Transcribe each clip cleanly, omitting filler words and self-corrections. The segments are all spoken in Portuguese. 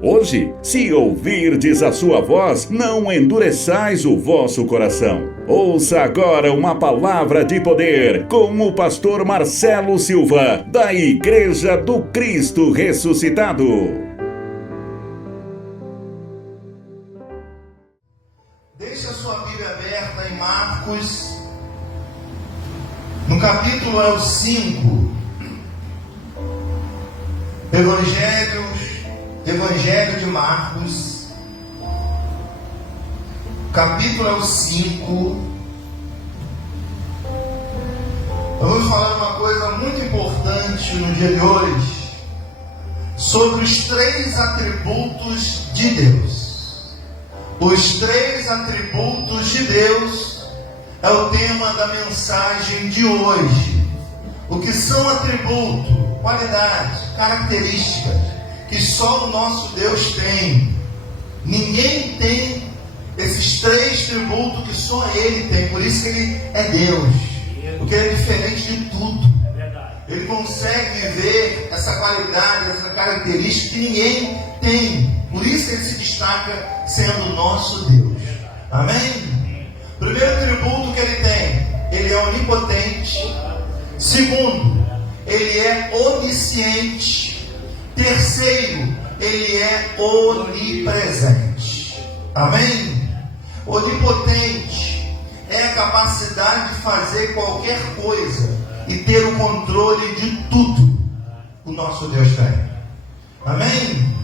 Hoje, se ouvirdes a sua voz, não endureçais o vosso coração. Ouça agora uma palavra de poder com o pastor Marcelo Silva, da Igreja do Cristo Ressuscitado. Deixe a sua Bíblia aberta em Marcos, no capítulo 5. Evangelho de Marcos, capítulo 5. Vamos falar uma coisa muito importante no dia de hoje, sobre os 3 atributos de Deus. Os 3 atributos de Deus é o tema da mensagem de hoje. O que são atributos, qualidades, características que só o nosso Deus tem. Ninguém tem esses 3 atributos que só Ele tem. Por isso que Ele é Deus, porque Ele é diferente de tudo. Ele consegue ver essa qualidade, essa característica que ninguém tem. Por isso Ele se destaca sendo o nosso Deus. Amém? Primeiro atributo que Ele tem: Ele é onipotente. Segundo, Ele é onisciente. Terceiro, Ele é onipresente. Amém? Onipotente é a capacidade de fazer qualquer coisa e ter o controle de tudo. O nosso Deus tem. Amém?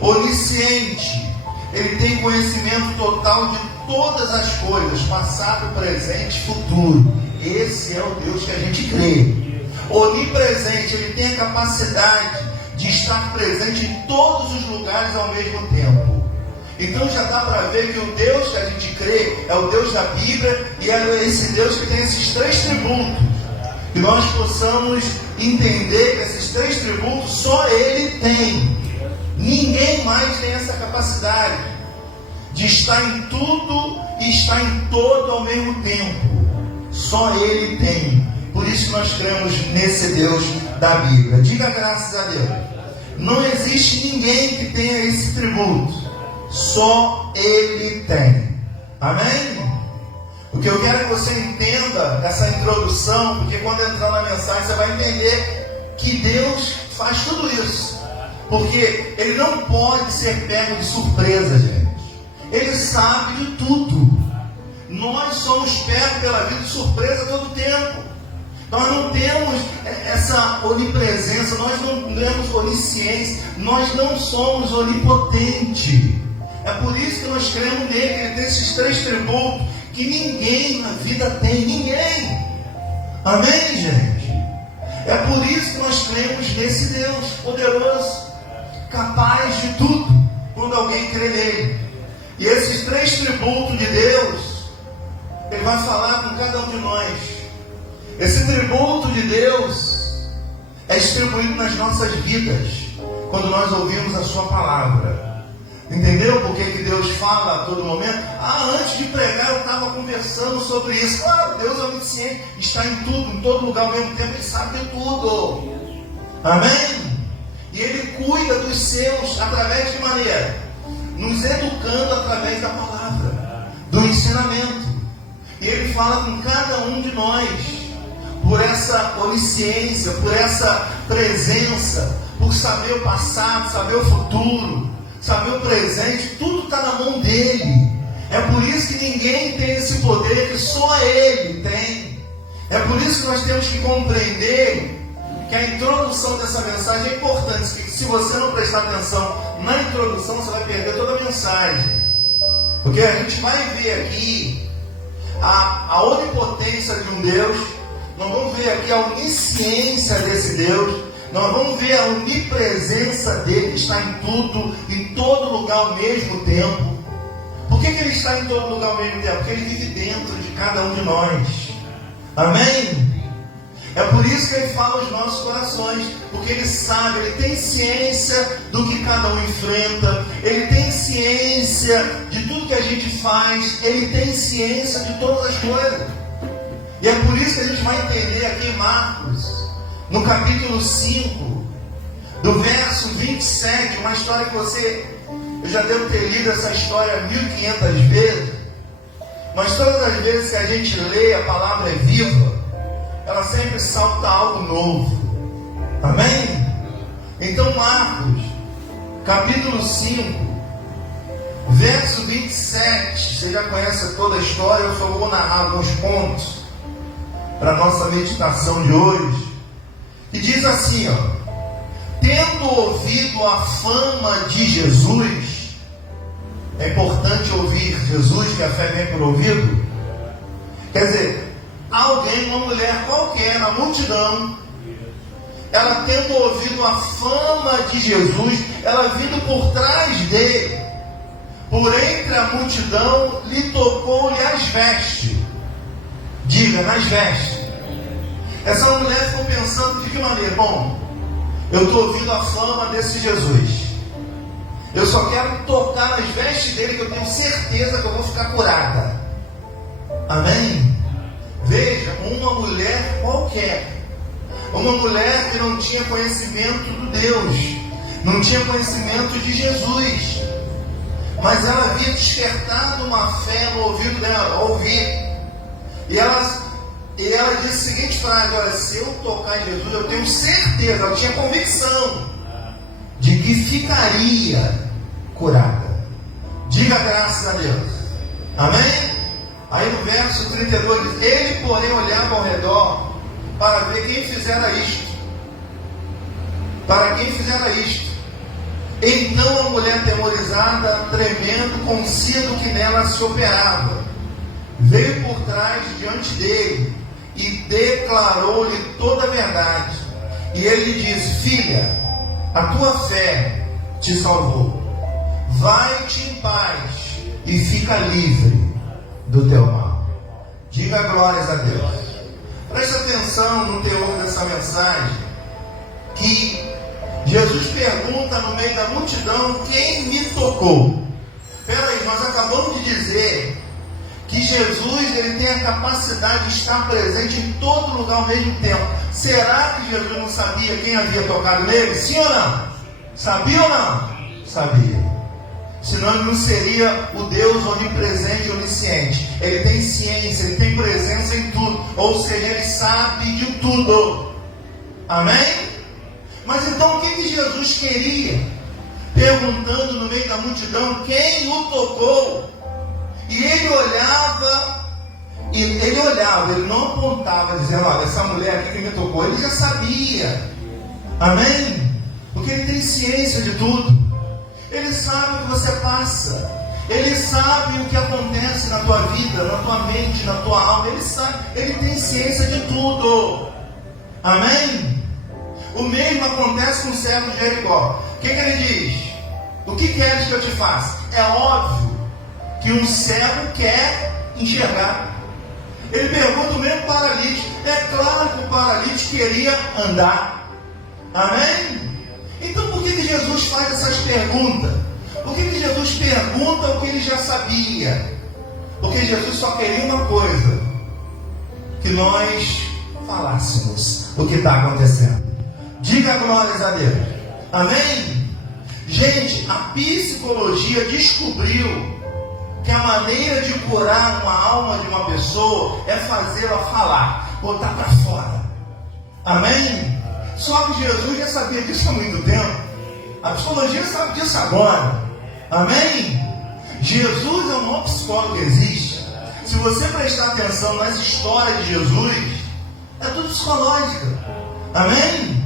Onisciente, Ele tem conhecimento total de todas as coisas, passado, presente e futuro. Esse é o Deus que a gente crê. Onipresente, Ele tem a capacidade de estar presente em todos os lugares ao mesmo tempo. Então já dá para ver que o Deus que a gente crê é o Deus da Bíblia, e é esse Deus que tem esses 3 atributos. Que nós possamos entender que esses 3 atributos só Ele tem. Ninguém mais tem essa capacidade de estar em tudo e estar em todo ao mesmo tempo. Só Ele tem. Por isso nós cremos nesse Deus da Bíblia. Diga graças a Deus. Não existe ninguém que tenha esse atributo. Só Ele tem. Amém? O que eu quero que você entenda essa introdução, porque quando entrar na mensagem você vai entender que Deus faz tudo isso. Porque Ele não pode ser pego de surpresa, gente. Ele sabe de tudo. Nós somos pegos pela vida de surpresa todo o tempo. Nós não temos essa onipresença, nós não temos onisciência, nós não somos onipotentes. É por isso que nós cremos nele, que ele tem esses 3 atributos que ninguém na vida tem, ninguém. Amém, gente? É por isso que nós cremos nesse Deus poderoso, capaz de tudo, quando alguém crê nele. E esses 3 atributos de Deus, Ele vai falar com cada um de nós. Esse atributo de Deus é distribuído nas nossas vidas quando nós ouvimos a sua palavra. Entendeu por que Deus fala a todo momento? Antes de pregar eu estava conversando sobre isso. Claro, Deus é onisciente, está em tudo, em todo lugar ao mesmo tempo, Ele sabe de tudo. Amém? E Ele cuida dos seus através de maneira? Nos educando através da palavra, do ensinamento. E Ele fala com cada um de nós, por essa onisciência, por essa presença, por saber o passado, saber o futuro, saber o presente, tudo está na mão dEle. É por isso que ninguém tem esse poder que só Ele tem. É por isso que nós temos que compreender que a introdução dessa mensagem é importante, que se você não prestar atenção na introdução, você vai perder toda a mensagem. Porque a gente vai ver aqui a onipotência de um Deus, nós vamos ver aqui a onisciência desse Deus, nós vamos ver a onipresença dele, que está em tudo, em todo lugar ao mesmo tempo. Por que Ele está em todo lugar ao mesmo tempo? Porque Ele vive dentro de cada um de nós. Amém? É por isso que Ele fala aos nossos corações, porque Ele sabe, Ele tem ciência do que cada um enfrenta, Ele tem ciência de tudo que a gente faz, Ele tem ciência de todas as coisas. E é por isso que a gente vai entender aqui em Marcos, no capítulo 5, do verso 27, uma história que eu já devo ter lido essa história 1500 vezes, mas todas as vezes que a gente lê, a palavra é viva, ela sempre salta algo novo. Amém? Então Marcos, capítulo 5, verso 27, você já conhece toda a história, eu só vou narrar alguns pontos para a nossa meditação de hoje. E diz assim, tendo ouvido a fama de Jesus, é importante ouvir Jesus, que a fé vem por ouvido. Quer dizer, alguém, uma mulher qualquer na multidão, ela tendo ouvido a fama de Jesus, ela vindo por trás dele, por entre a multidão, lhe tocou-lhe as vestes. Diga, nas vestes. Essa mulher ficou pensando de que maneira? Bom, eu estou ouvindo a fama desse Jesus, eu só quero tocar nas vestes dele, que eu tenho certeza que eu vou ficar curada. Amém? Veja, uma mulher qualquer, uma mulher que não tinha conhecimento do Deus, não tinha conhecimento de Jesus, mas ela havia despertado uma fé no ouvido dela, ouvir. E ela disse a seguinte frase: olha, se eu tocar em Jesus, eu tenho certeza, ela tinha convicção de que ficaria curada. Diga graças a Deus. Amém? Aí no verso 32 diz: ele, porém, olhava ao redor para ver quem fizera isto. Para quem fizera isto. Então a mulher, atemorizada, tremendo, consciente que nela se operava, veio por trás diante dele e declarou-lhe toda a verdade. E ele lhe disse: filha, a tua fé te salvou. Vai-te em paz e fica livre do teu mal. Diga glórias a Deus. Preste atenção no teor dessa mensagem, que Jesus pergunta no meio da multidão: quem me tocou? Espera aí, nós acabamos de dizer que Jesus, ele tem a capacidade de estar presente em todo lugar ao mesmo tempo. Será que Jesus não sabia quem havia tocado nele? Sim ou não? Sabia ou não? Sabia. Senão ele não seria o Deus onipresente e onisciente. Ele tem ciência, ele tem presença em tudo. Ou seja, ele sabe de tudo. Amém? Mas então o que Jesus queria? Perguntando no meio da multidão quem o tocou. E ele olhava, ele não apontava, dizendo: olha, essa mulher aqui que me tocou. Ele já sabia. Amém? Porque ele tem ciência de tudo. Ele sabe o que você passa. Ele sabe o que acontece na tua vida, na tua mente, na tua alma. Ele sabe, ele tem ciência de tudo. Amém? O mesmo acontece com o servo de Jericó. O que ele diz? O que queres que eu te faça? É óbvio que um cego quer enxergar. Ele pergunta o mesmo paralítico. É claro que o paralítico queria andar. Amém? Então por que Jesus faz essas perguntas? Por que Jesus pergunta o que ele já sabia? Porque Jesus só queria uma coisa: que nós falássemos o que está acontecendo. Diga glórias a Deus. Amém? Gente, a psicologia descobriu que a maneira de curar uma alma de uma pessoa é fazê-la falar, botar para fora. Amém? Só que Jesus já sabia disso há muito tempo. A psicologia sabe disso agora. Amém? Jesus é o maior psicólogo que existe. Se você prestar atenção nas histórias de Jesus, é tudo psicológico. Amém?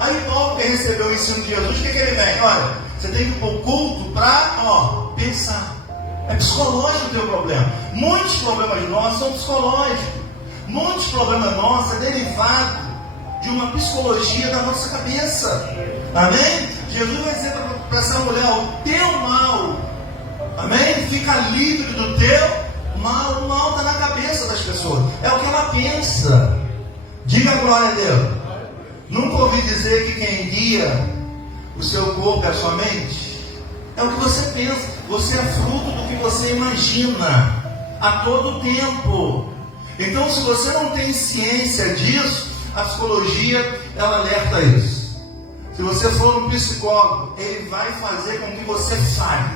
Aí Paulo, que recebeu o ensino de Jesus, o que ele vem? Olha, você tem que ir para o culto para pensar. É psicológico o teu problema. Muitos problemas nossos são psicológicos. Muitos problemas nossos é derivado de uma psicologia da nossa cabeça. Amém? Jesus vai dizer para essa mulher: o teu mal, amém? Fica livre do teu mal. O mal está na cabeça das pessoas. É o que ela pensa. Diga glória a Deus. Nunca ouvi dizer que quem guia o seu corpo é a sua mente? É o que você pensa. Você é fruto do que você imagina a todo tempo. Então, se você não tem ciência disso, a psicologia, ela alerta isso. Se você for um psicólogo, ele vai fazer com que você fale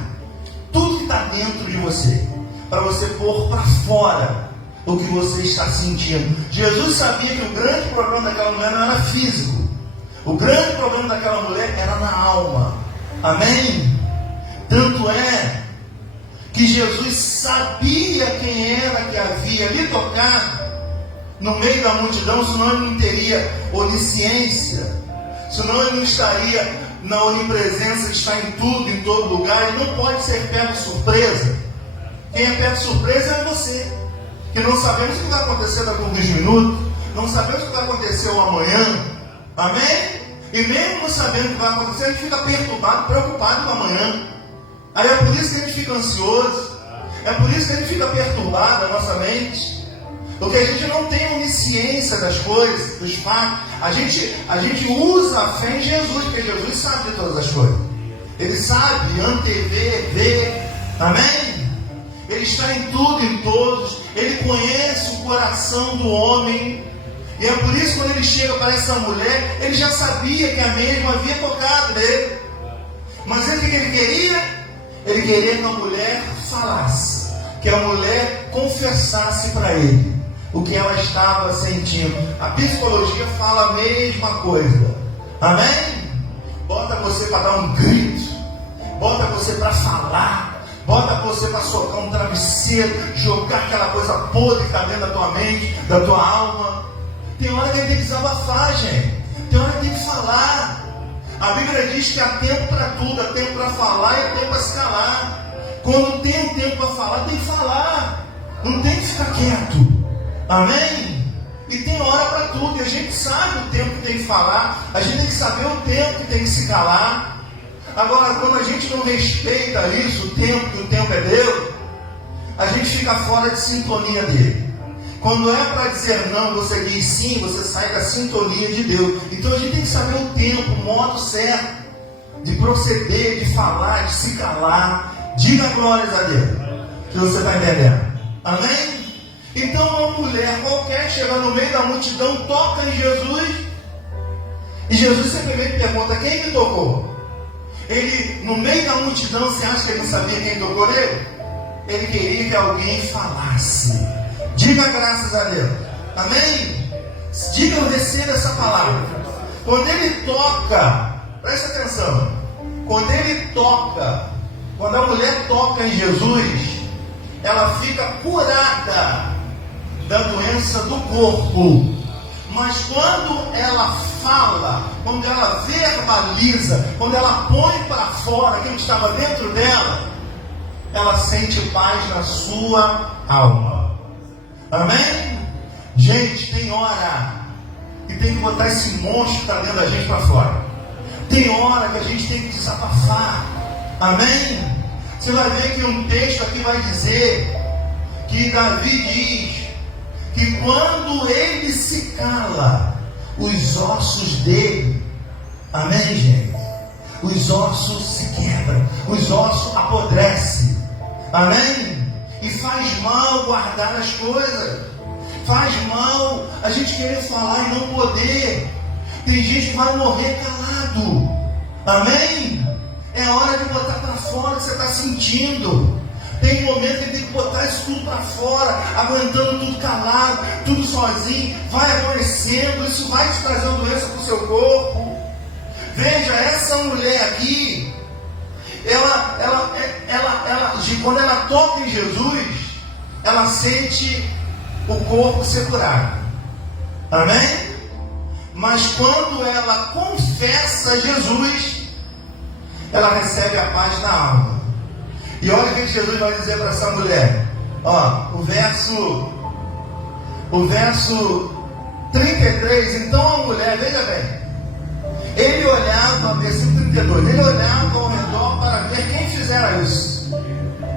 tudo que está dentro de você, para você pôr para fora o que você está sentindo. Jesus sabia que o grande problema daquela mulher não era físico. O grande problema daquela mulher era na alma. Amém? Tanto é que Jesus sabia quem era que havia lhe tocado no meio da multidão, senão ele não teria onisciência, senão ele não estaria na onipresença de estar em tudo, em todo lugar. Ele não pode ser pego de surpresa. Quem é pego de surpresa é você, que não sabemos o que vai acontecer daqui a alguns minutos, não sabemos o que vai acontecer amanhã. Amém? E mesmo não sabendo o que vai acontecer, a gente fica perturbado, preocupado com amanhã. Aí é por isso que a gente fica ansioso, é por isso que a gente fica perturbado, a nossa mente, porque a gente não tem onisciência das coisas, dos fatos. A gente usa a fé em Jesus, porque Jesus sabe de todas as coisas. Ele sabe antever, ver. Amém? Ele está em tudo, em todos. Ele conhece o coração do homem. E é por isso que quando ele chega para essa mulher, ele já sabia que a mesma havia tocado nele. Mas o que ele queria? Ele queria que a mulher falasse, que a mulher confessasse para ele o que ela estava sentindo. A psicologia fala a mesma coisa. Amém? Bota você para dar um grito, bota você para falar, bota você para socar um travesseiro, jogar aquela coisa podre que está dentro da tua mente, da tua alma. Tem hora que ele tem que desabafar, gente. Tem hora que tem que falar. A Bíblia diz que há tempo para tudo, há tempo para falar e há tempo para se calar. Quando tem tempo para falar, tem que falar. Não tem que ficar quieto. Amém? E tem hora para tudo. E a gente sabe o tempo que tem que falar. A gente tem que saber o tempo que tem que se calar. Agora, quando a gente não respeita isso, o tempo, que o tempo é Deus, a gente fica fora de sintonia dele. Quando é para dizer não, você diz sim, você sai da sintonia de Deus. Então a gente tem que saber o tempo, o modo certo de proceder, de falar, de se calar. Diga glórias a Deus, que você está entendendo. Amém? Então uma mulher qualquer chega no meio da multidão, toca em Jesus, e Jesus simplesmente pergunta: quem me tocou? Ele, no meio da multidão, você acha que ele não sabia quem tocou nele? Ele queria que alguém falasse. Diga graças a Deus. Amém? Diga eu recebo essa palavra. Quando ele toca, preste atenção. Quando ele toca, quando a mulher toca em Jesus, ela fica curada da doença do corpo. Mas quando ela fala, quando ela verbaliza, quando ela põe para fora aquilo que estava dentro dela, ela sente paz na sua alma. Amém? Gente, tem hora que tem que botar esse monstro que está dentro da gente para fora. Tem hora que a gente tem que desabafar. Amém? Você vai ver que um texto aqui vai dizer que Davi diz que quando ele se cala, os ossos dele, amém, gente? Os ossos se quebram, os ossos apodrecem. Amém? E faz mal guardar as coisas. Faz mal a gente querer falar e não poder. Tem gente que vai morrer calado. Amém? É hora de botar para fora o que você está sentindo. Tem momento que tem que botar isso tudo para fora, aguentando tudo calado, tudo sozinho. Vai adoecendo, isso vai te trazer uma doença para o seu corpo. Veja, essa mulher aqui, quando ela toca em Jesus, ela sente o corpo ser curado. Amém? Mas quando ela confessa Jesus, ela recebe a paz na alma. E olha o que Jesus vai dizer para essa mulher. Ó, o verso 33. Então a mulher, veja bem, ele olhava, versículo 32, ele olhava ao redor para ver quem fizera isso.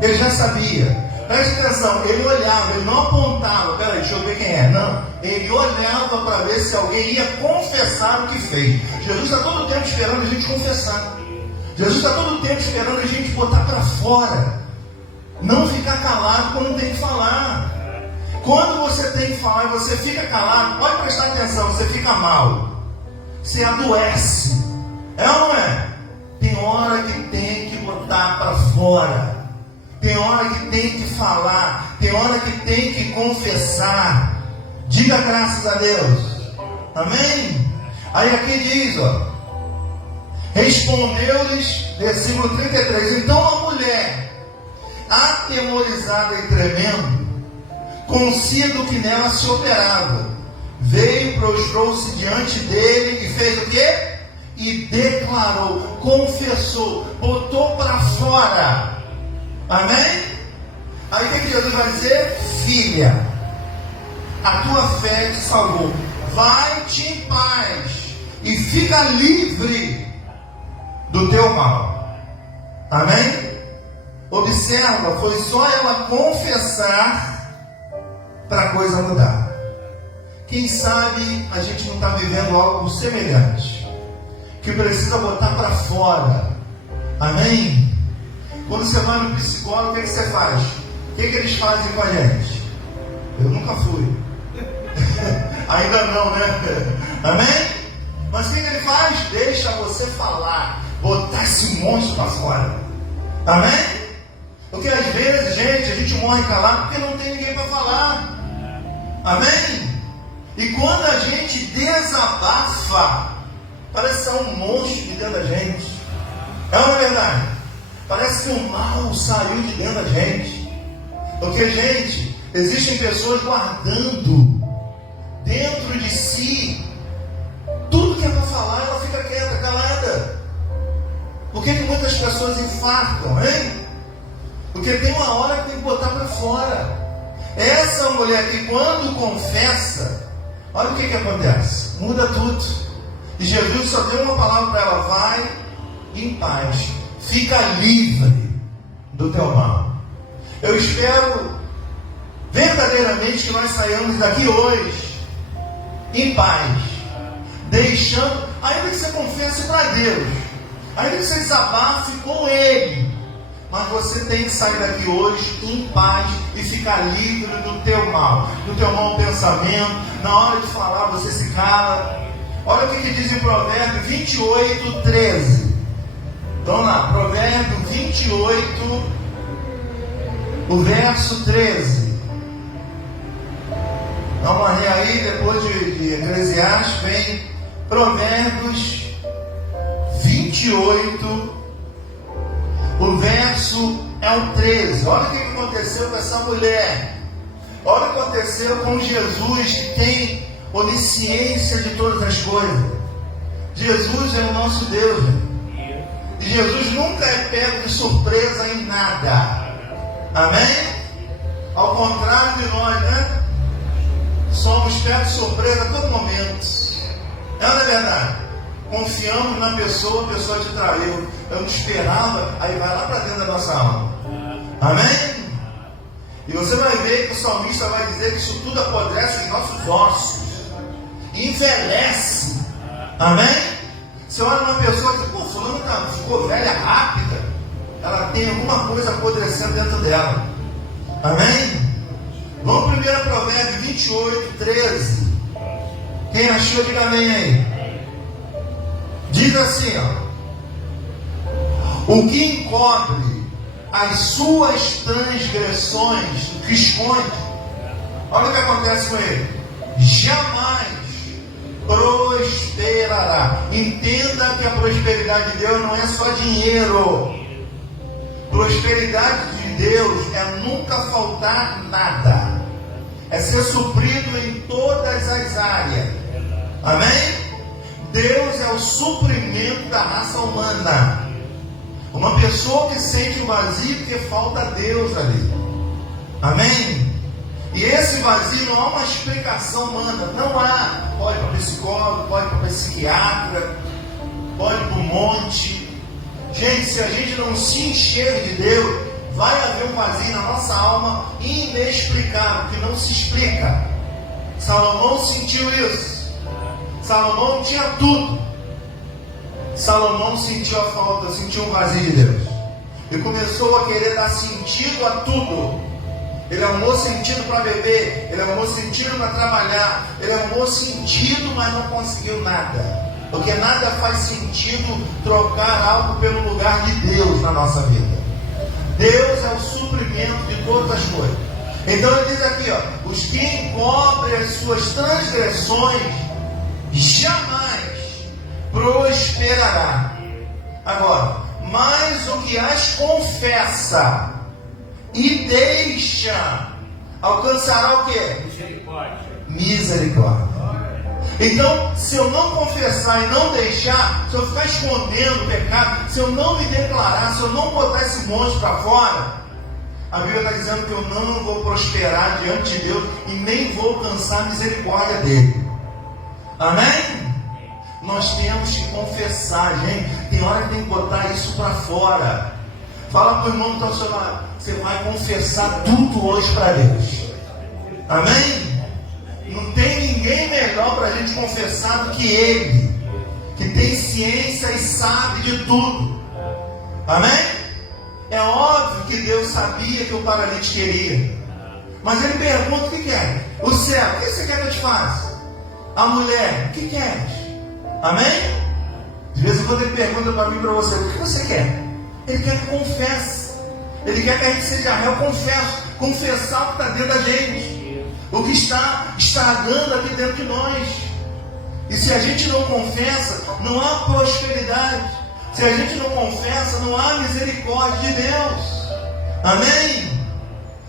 Ele já sabia. Preste atenção, ele olhava, ele não apontava, peraí, deixa eu ver quem é. Não, ele olhava para ver se alguém ia confessar o que fez. Jesus está todo o tempo esperando a gente confessar. Jesus está todo o tempo esperando a gente botar para fora. Não ficar calado quando tem que falar. Quando você tem que falar e você fica calado, pode prestar atenção, você fica mal. Você adoece. É ou não é? Tem hora que tem que botar para fora. Tem hora que tem que falar. Tem hora que tem que confessar. Diga graças a Deus. Amém? Aí aqui diz, ó. Respondeu-lhes, versículo 33. Então a mulher, atemorizada e tremendo, consigo que nela se operava, veio, prostrou-se diante dele e fez o quê? E declarou, confessou, botou para fora. Amém? Aí o que Jesus vai dizer? Filha, a tua fé te salvou. Vai-te em paz e fica livre do teu mal. Amém? Observa, foi só ela confessar para a coisa mudar. Quem sabe a gente não está vivendo algo semelhante, que precisa botar para fora. Amém? Quando você vai no psicólogo, o que você faz? O que eles fazem com a gente? Eu nunca fui. Ainda não, né? Amém? Mas o que ele faz? Deixa você falar, botar esse monstro para fora. Amém? Porque às vezes, gente, a gente morre calado porque não tem ninguém para falar. Amém? E quando a gente desabafa, parece ser um monstro de dentro da gente. É uma verdade? Parece que o mal saiu de dentro da gente. Porque, gente, existem pessoas guardando dentro de si tudo que é para falar, ela fica quieta, calada. Por que muitas pessoas infartam, hein? Porque tem uma hora que tem que botar para fora. Essa mulher que quando confessa, olha o que acontece, muda tudo. E Jesus só deu uma palavra para ela: vai em paz, fica livre do teu mal. Eu espero verdadeiramente que nós saiamos daqui hoje em paz, deixando, ainda que você confesse para Deus, ainda que você desabafe com Ele, mas você tem que sair daqui hoje em paz e ficar livre do teu mal, do teu mau pensamento. Na hora de falar, você se cala. Olha o que diz em Provérbio 28, 13. Vamos lá, Provérbio 28, o verso 13. Vamos ler aí, depois de Eclesiastes, vem Provérbios 28, o verso é o 13. Olha o que aconteceu com essa mulher. Olha o que aconteceu com Jesus, que tem onisciência de todas as coisas. Jesus é o nosso Deus, né? E Jesus nunca é pego de surpresa em nada. Amém? Ao contrário de nós, né? Somos pegos de surpresa a todo momento. É ou não é verdade? Confiamos na pessoa, a pessoa te traiu. Eu não esperava, aí vai lá para dentro da nossa alma. Amém? E você vai ver que o salmista vai dizer que isso tudo apodrece em nossos ossos, envelhece. Amém? Você olha uma pessoa e diz: pô, fulano ficou velha rápida. Ela tem alguma coisa apodrecendo dentro dela. Amém? Vamos primeiro a Provérbio 28, 13. Quem achou, diga amém aí. Diz assim, ó: o que encobre as suas transgressões, o que esconde, olha o que acontece com ele, jamais prosperará. Entenda que a prosperidade de Deus não é só dinheiro. Prosperidade de Deus é nunca faltar nada, é ser suprido em todas as áreas. Amém? Deus é o suprimento da raça humana. Uma pessoa que sente o vazio porque falta Deus ali. Amém? E esse vazio não há uma explicação humana. Não há. Pode ir para psicólogo, pode ir para psiquiatra, pode ir para o monte. Gente, se a gente não se encher de Deus, vai haver um vazio na nossa alma inexplicável, que não se explica. Salomão sentiu isso. Salomão tinha tudo. Salomão sentiu a falta, sentiu um vazio de Deus. E começou a querer dar sentido a tudo. Ele arrumou sentido para beber, ele arrumou sentido para trabalhar, ele arrumou sentido, mas não conseguiu nada. Porque nada faz sentido trocar algo pelo lugar de Deus na nossa vida. Deus é o suprimento de todas as coisas. Então ele diz aqui, ó, os que encobrem as suas transgressões jamais prosperará. Agora, mas o que as confessa e deixa alcançará o quê? Misericórdia. Então, se eu não confessar e não deixar, se eu ficar escondendo o pecado, se eu não me declarar, se eu não botar esse monstro para fora, a Bíblia está dizendo que eu não vou prosperar diante de Deus e nem vou alcançar a misericórdia dele. Amém? Nós temos que confessar, gente. Tem hora que tem que botar isso para fora. Fala para o irmão que está ao seu lado, você vai confessar tudo hoje para Deus. Amém? Não tem ninguém melhor para a gente confessar do que Ele, que tem ciência e sabe de tudo. Amém? É óbvio que Deus sabia que o paralítico queria, mas Ele pergunta: o que quer? O céu, o que você quer que eu te faça? A mulher, o que queres? Amém? De vez em quando Ele pergunta para mim e para você: o que você quer? Ele quer que confesse. Ele quer que a gente seja réu, confessar o que está dentro da gente, o que está estragando aqui dentro de nós. E se a gente não confessa, não há prosperidade. Se a gente não confessa, não há misericórdia de Deus. Amém?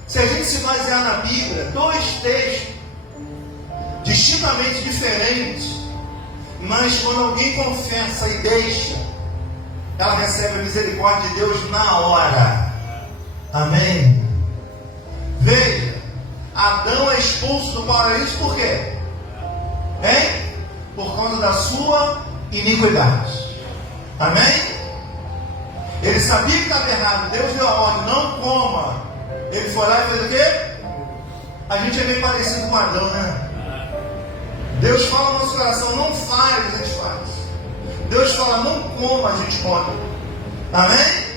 Se a gente se basear na Bíblia, dois textos distintamente diferentes, mas quando alguém confessa e deixa, ela recebe a misericórdia de Deus na hora. Amém? Veja, Adão é expulso do paraíso por quê? Hein? Por causa da sua iniquidade. Amém? Ele sabia que estava errado. Deus deu a ordem: não coma. Ele foi lá e fez o quê? A gente é meio parecido com Adão, né? Deus fala no nosso coração: não faz, a gente faz. Deus fala: não coma, a gente come. Amém?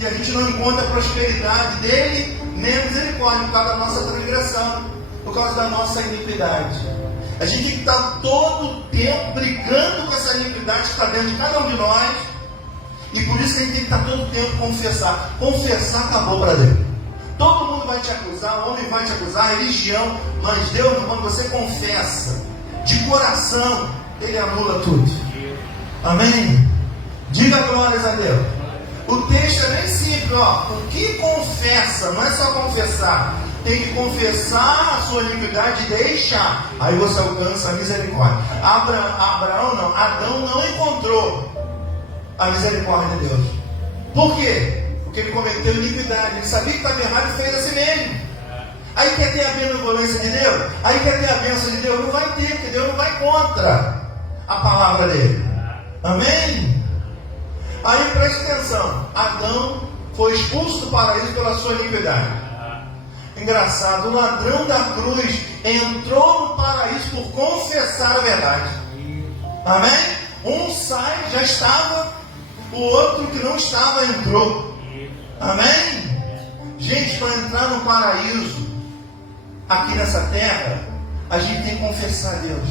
E a gente não encontra a prosperidade dele, nem a misericórdia, por causa da nossa transgressão, por causa da nossa iniquidade. A gente tem que estar todo o tempo brigando com essa iniquidade que está dentro de cada um de nós. E por isso que a gente tem que estar todo o tempo confessar. Confessar acabou para Deus. Todo mundo vai te acusar, o homem vai te acusar, a religião, mas Deus, quando você confessa de coração, Ele anula tudo. Amém? Diga glórias a Deus. O texto é bem simples, ó. O que confessa, não é só confessar. Tem que confessar a sua iniquidade e deixar. Aí você alcança a misericórdia. Adão não encontrou a misericórdia de Deus. Por quê? Porque ele cometeu iniquidade. Ele sabia que estava errado e fez assim mesmo. Aí quer ter a benevolência de Deus? Aí quer ter a bênção de Deus? Não vai ter, porque Deus não vai contra a palavra dele. Amém? Aí preste atenção: Adão foi expulso do paraíso pela sua iniquidade. Engraçado, o ladrão da cruz entrou no paraíso por confessar a verdade. Amém? Um sai, já estava, o outro que não estava entrou. Amém? Gente, para entrar no paraíso aqui nessa terra, a gente tem que confessar a Deus.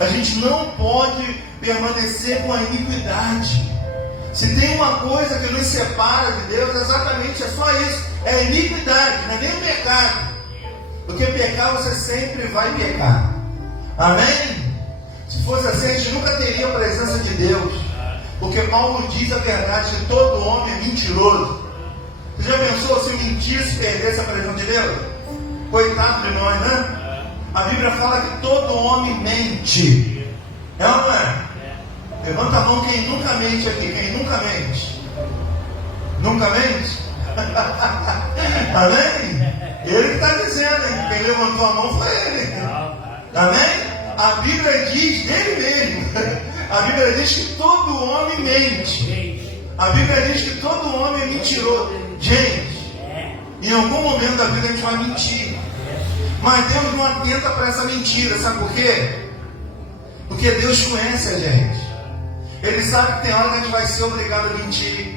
A gente não pode permanecer com a iniquidade. Se tem uma coisa que nos separa de Deus, exatamente é só isso: é a iniquidade, não é nem o pecado. Porque pecar você sempre vai pecar. Amém? Se fosse assim, a gente nunca teria a presença de Deus. Porque Paulo diz a verdade, que todo homem é mentiroso. Você já pensou se mentisse e perdesse a presença de Deus? Coitado de nós, né? A Bíblia fala que todo homem mente. É ou não é? Levanta a mão quem nunca mente aqui. Quem nunca mente? Nunca mente? Amém? Ele que está dizendo, hein? Quem levantou a mão foi ele. Amém? A Bíblia diz dele mesmo. A Bíblia diz que todo homem mente. A Bíblia diz que todo homem é mentiroso. Gente, em algum momento da vida a gente vai mentir. Mas Deus não atenta para essa mentira. Sabe por quê? Porque Deus conhece a gente. Ele sabe que tem hora que a gente vai ser obrigado a mentir.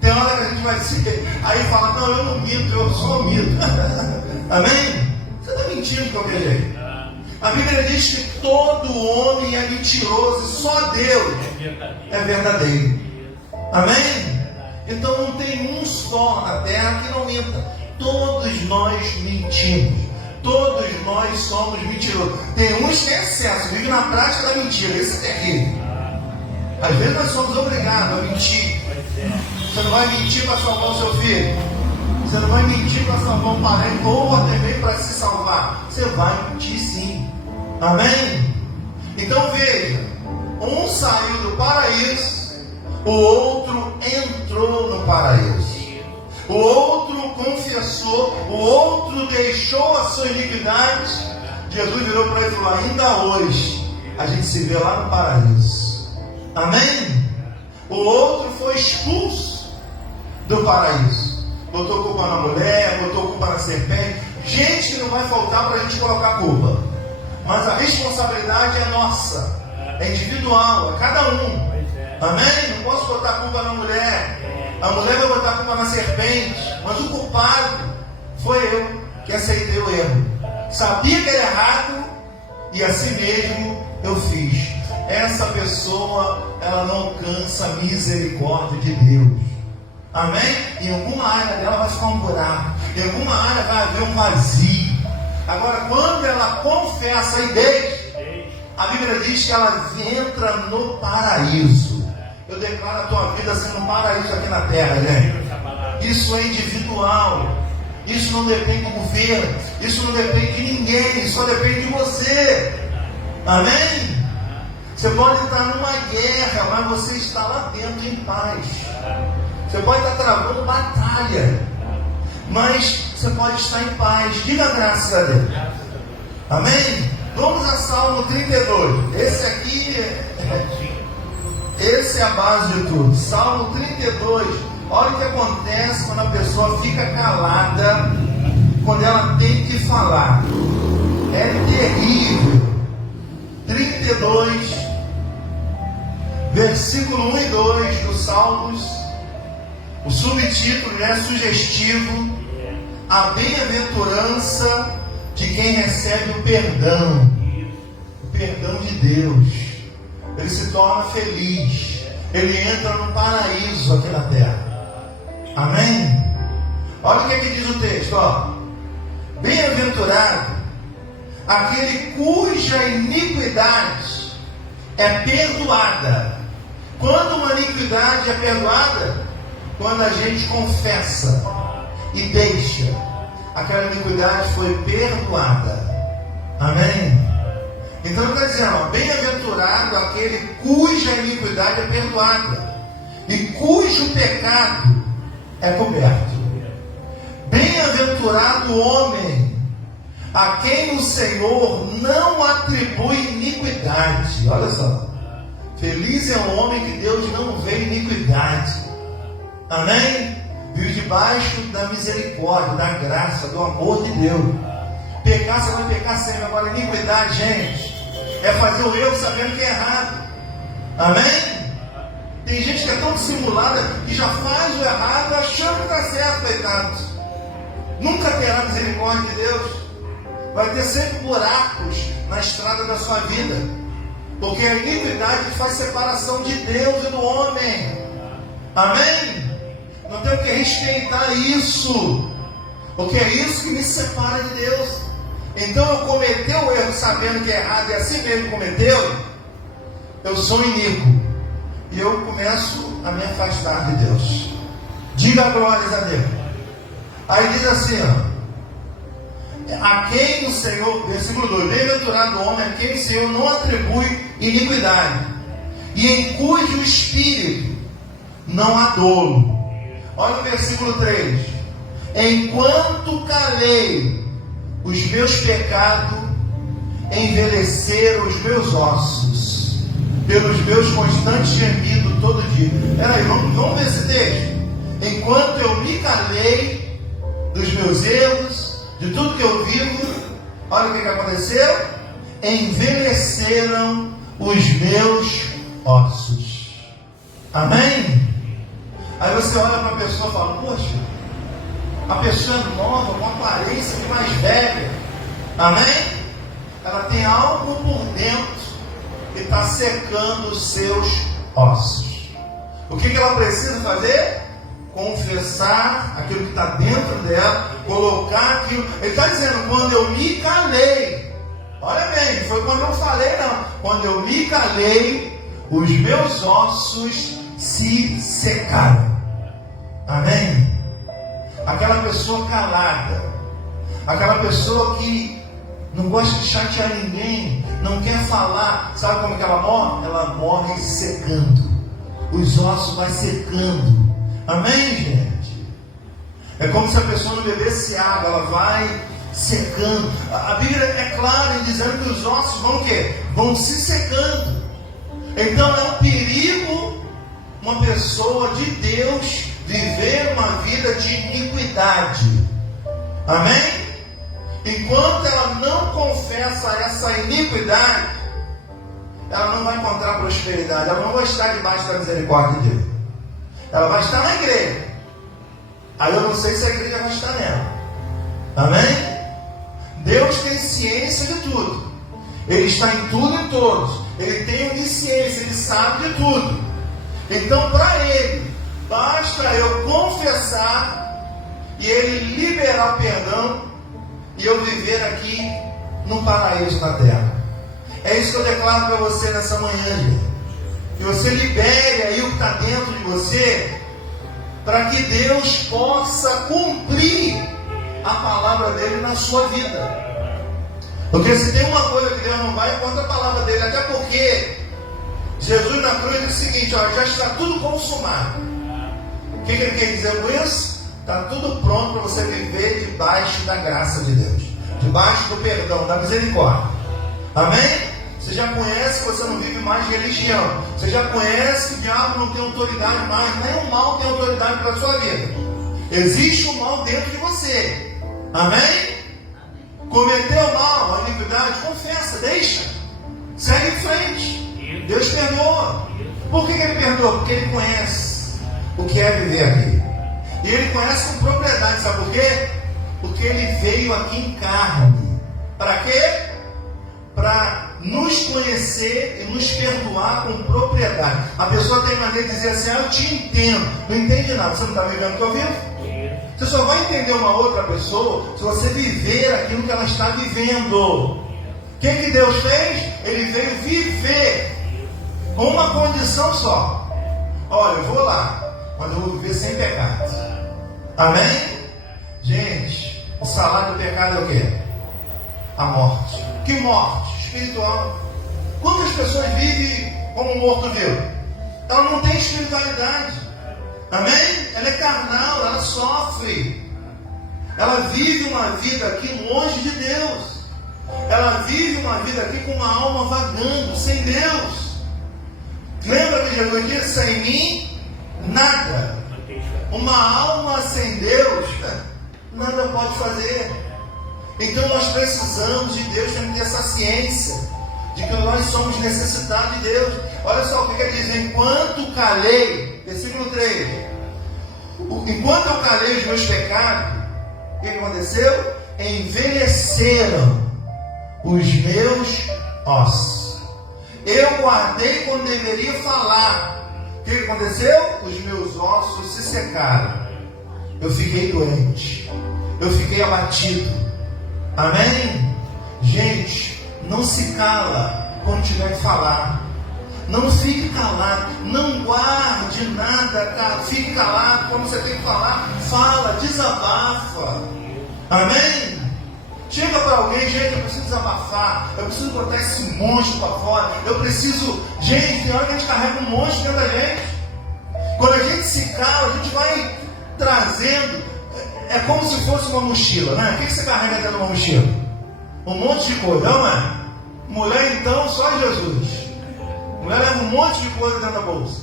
Tem hora que a gente vai ser. Aí fala: não, eu não minto, eu só minto. Amém? Você está mentindo de qualquer jeito. A Bíblia diz que todo homem é mentiroso e só Deus é verdadeiro. Amém? Então não tem um só na terra que não minta. Todos nós mentimos. Todos nós somos mentirosos. Tem uns que têm excesso, vivem na prática da mentira. Isso é terrível. Às vezes nós somos obrigados a mentir. Você não vai mentir para salvar o seu filho. Você não vai mentir para salvar um parente ou até mesmo para se salvar. Você vai mentir sim. Amém? Então veja, um saiu do paraíso, o outro entrou no paraíso. O outro confessou, o outro deixou a sua iniquidade. Jesus virou para ele e falou: ainda hoje a gente se vê lá no paraíso. Amém? O outro foi expulso do paraíso. Botou culpa na mulher, botou culpa na serpente. Gente que não vai faltar para a gente colocar culpa. Mas a responsabilidade é nossa, é individual, é cada um. Amém? Não posso botar culpa na mulher. A mulher vai botar culpa na serpente. Mas o culpado foi eu que aceitei o erro. Sabia que era errado e assim mesmo eu fiz. Essa pessoa, ela não alcança a misericórdia de Deus. Amém? Em alguma área dela vai ficar um buraco. Em alguma área vai haver um vazio. Agora, quando ela confessa e deixa, a Bíblia diz que ela entra no paraíso. Eu declaro a tua vida sendo um paraíso aqui na terra, gente. Isso é individual. Isso não depende do governo. Isso não depende de ninguém. Só depende de você. Amém? Você pode estar numa guerra, mas você está lá dentro em paz. Você pode estar travando batalha, mas você pode estar em paz. Diga graças a Deus. Amém? Vamos a Salmo 32. Esse é a base de tudo. Salmo 32. Olha o que acontece quando a pessoa fica calada, quando ela tem que falar. É terrível. 32, versículo 1 e 2 dos Salmos. O subtítulo é sugestivo: a bem-aventurança de quem recebe o perdão de Deus. Ele se torna feliz, ele entra no paraíso aqui na terra. Amém? Olha o que aqui diz o texto, ó. Bem-aventurado aquele cuja iniquidade é perdoada. Quando uma iniquidade é perdoada? Quando a gente confessa e deixa, aquela iniquidade foi perdoada. Amém? Então ele está dizendo, bem-aventurado aquele cuja iniquidade é perdoada e cujo pecado é coberto. Bem-aventurado o homem a quem o Senhor não atribui iniquidade. Olha só, feliz é o homem que Deus não vê iniquidade. Amém? Vive debaixo da misericórdia, da graça, do amor de Deus. Pecar, você vai pecar sempre. Agora, iniquidade, gente, é fazer o erro sabendo que é errado. Amém? Tem gente que é tão dissimulada que já faz o errado achando que está certo, coitado. Nunca terá misericórdia de Deus. Vai ter sempre buracos na estrada da sua vida, porque a iniquidade faz separação de Deus e do homem. Amém? Não tenho que respeitar isso, porque é isso que me separa de Deus. Então eu cometi o erro sabendo que é errado e assim mesmo cometeu, eu sou iníquo e eu começo a me afastar de Deus. Diga glórias a Deus. Aí diz assim, ó, a quem o Senhor, versículo 2, bem-aventurado o homem a quem o Senhor não atribui iniquidade e em cujo espírito não há dolo. Olha o versículo 3: enquanto calei, os meus pecados envelheceram os meus ossos, pelos meus constantes gemidos todo dia. Peraí, vamos ver esse texto. Enquanto eu me calei dos meus erros, de tudo que eu vivo, olha o que aconteceu: envelheceram os meus ossos. Amém? Aí você olha para a pessoa e fala, poxa, a pessoa é nova, com aparência de mais velha. Amém? ela tem algo por dentro que está secando os seus ossos. O que ela precisa fazer? Confessar aquilo que está dentro dela, colocar aquilo. Ele está dizendo, quando eu me calei, olha bem, não foi quando eu falei não, quando eu me calei, os meus ossos se secaram. Amém? Aquela pessoa calada, aquela pessoa que não gosta de chatear ninguém, não quer falar, sabe como é que ela morre? Ela morre secando, os ossos vão secando. Amém, gente? É como se a pessoa não bebesse água, ela vai secando. A Bíblia é clara em dizendo que os ossos vão o quê? Vão se secando. Então é um perigo uma pessoa de Deus viver uma vida de iniquidade. Amém? Enquanto ela não confessa essa iniquidade, ela não vai encontrar prosperidade, ela não vai estar debaixo da misericórdia de Deus. Ela vai estar na igreja. Aí eu não sei se a igreja vai estar nela. Amém? Deus tem ciência de tudo. Ele está em tudo e em todos. Ele tem onisciência, ele sabe de tudo. Então para ele, basta eu confessar e ele liberar o perdão e eu viver aqui num paraíso na terra. É isso que eu declaro para você nessa manhã, gente. Que você libere aí o que está dentro de você, para que Deus possa cumprir a palavra dele na sua vida. Porque se tem uma coisa que Deus não vai, é contra a palavra dele. Até porque Jesus na cruz diz o seguinte, ó, já está tudo consumado. O que ele quer dizer com isso? Está tudo pronto para você viver debaixo da graça de Deus, debaixo do perdão, da misericórdia. Amém? Você já conhece que você não vive mais religião. Você já conhece que o diabo não tem autoridade mais. Nem o mal tem autoridade para a sua vida. Existe o mal dentro de você. Amém? Cometeu mal, a iniquidade, confessa, deixa. Segue em frente. Deus perdoa. Por que ele perdoa? Porque ele conhece o que é viver aqui. E ele conhece com propriedade. Sabe por quê? Porque ele veio aqui em carne. Para quê? Para nos conhecer e nos perdoar com propriedade. A pessoa tem maneira de dizer assim, eu te entendo. Não entende nada, você não está vivendo o que eu vivo? Você só vai entender uma outra pessoa se você viver aquilo que ela está vivendo. O que Deus fez? Ele veio viver com uma condição só. Olha, eu vou lá, mas eu vou viver sem pecado. Amém? Gente, o salário do pecado é o quê? A morte. Que morte? Espiritual. Quantas pessoas vivem como um morto-vivo? Ela não tem espiritualidade. Amém? Ela é carnal, ela sofre. Ela vive uma vida aqui longe de Deus. Ela vive uma vida aqui com uma alma vagando, sem Deus. Lembra que Jesus disse, sem mim, nada. Uma alma sem Deus, nada pode fazer. Então nós precisamos de Deus, temos que ter essa ciência de que nós somos necessitados de Deus. Olha só o que ele diz, enquanto calei, versículo 3, enquanto eu calei os meus pecados, o que aconteceu? Envelheceram os meus ossos. Eu guardei quando deveria falar. O que aconteceu? Os meus ossos se secaram. Eu fiquei doente. Eu fiquei abatido. Amém? Gente, não se cala quando tiver que falar. Não fique calado. Não guarde nada, cara. Fique calado quando você tem que falar. Fala, desabafa. Amém? Chega para alguém, gente, eu preciso desabafar. Eu preciso botar esse monstro para fora. Eu preciso... Gente, tem hora que a gente carrega um monstro dentro da gente. Quando a gente se cala, a gente vai trazendo... É como se fosse uma mochila, né? O que você carrega dentro de uma mochila? Um monte de coisa, não é? Mulher, então, só Jesus. Mulher leva um monte de coisa dentro da bolsa.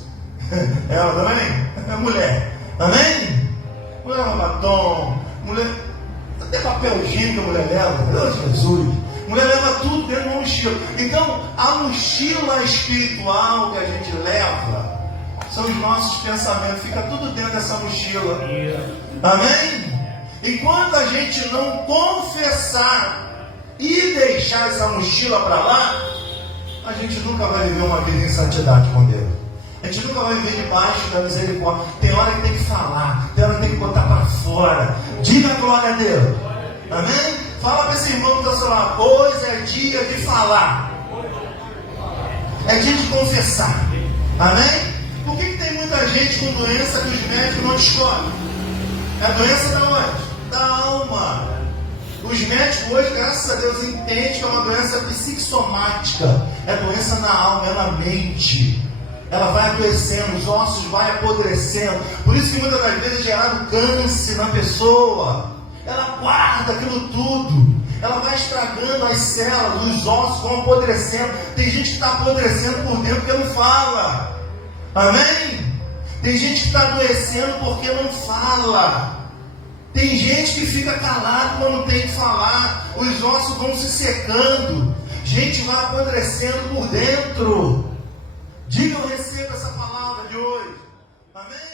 Ela também? É mulher. Amém? Mulher leva batom. Mulher... Até papel higiênico a mulher leva. Meu Jesus. Mulher leva tudo dentro de uma mochila. Então, a mochila espiritual que a gente leva são os nossos pensamentos. Fica tudo dentro dessa mochila. Amém? Enquanto a gente não confessar e deixar essa mochila para lá, a gente nunca vai viver uma vida em santidade com Deus. A gente nunca vai viver debaixo da misericórdia. Tem hora que tem que falar, tem hora que tem que botar para fora. Diga glória a Deus. Amém? Fala para esse irmão que está seu lado: hoje é dia de falar, é dia de confessar. Amém? Por que tem muita gente com doença que os médicos não descobrem? É a doença da onde? Da alma. Os médicos hoje, graças a Deus, entendem que é uma doença psicossomática. É doença na alma, é na mente. Ela vai adoecendo, os ossos vão apodrecendo. Por isso que muitas das vezes é gerado câncer na pessoa. Ela guarda aquilo tudo. Ela vai estragando as células, os ossos vão apodrecendo. Tem gente que está apodrecendo por dentro porque não fala. Amém? Tem gente que está adoecendo porque não fala. Tem gente que fica calado quando tem que falar. Os ossos vão se secando. Gente vai apodrecendo por dentro. Diga: eu recebo essa palavra de hoje. Amém?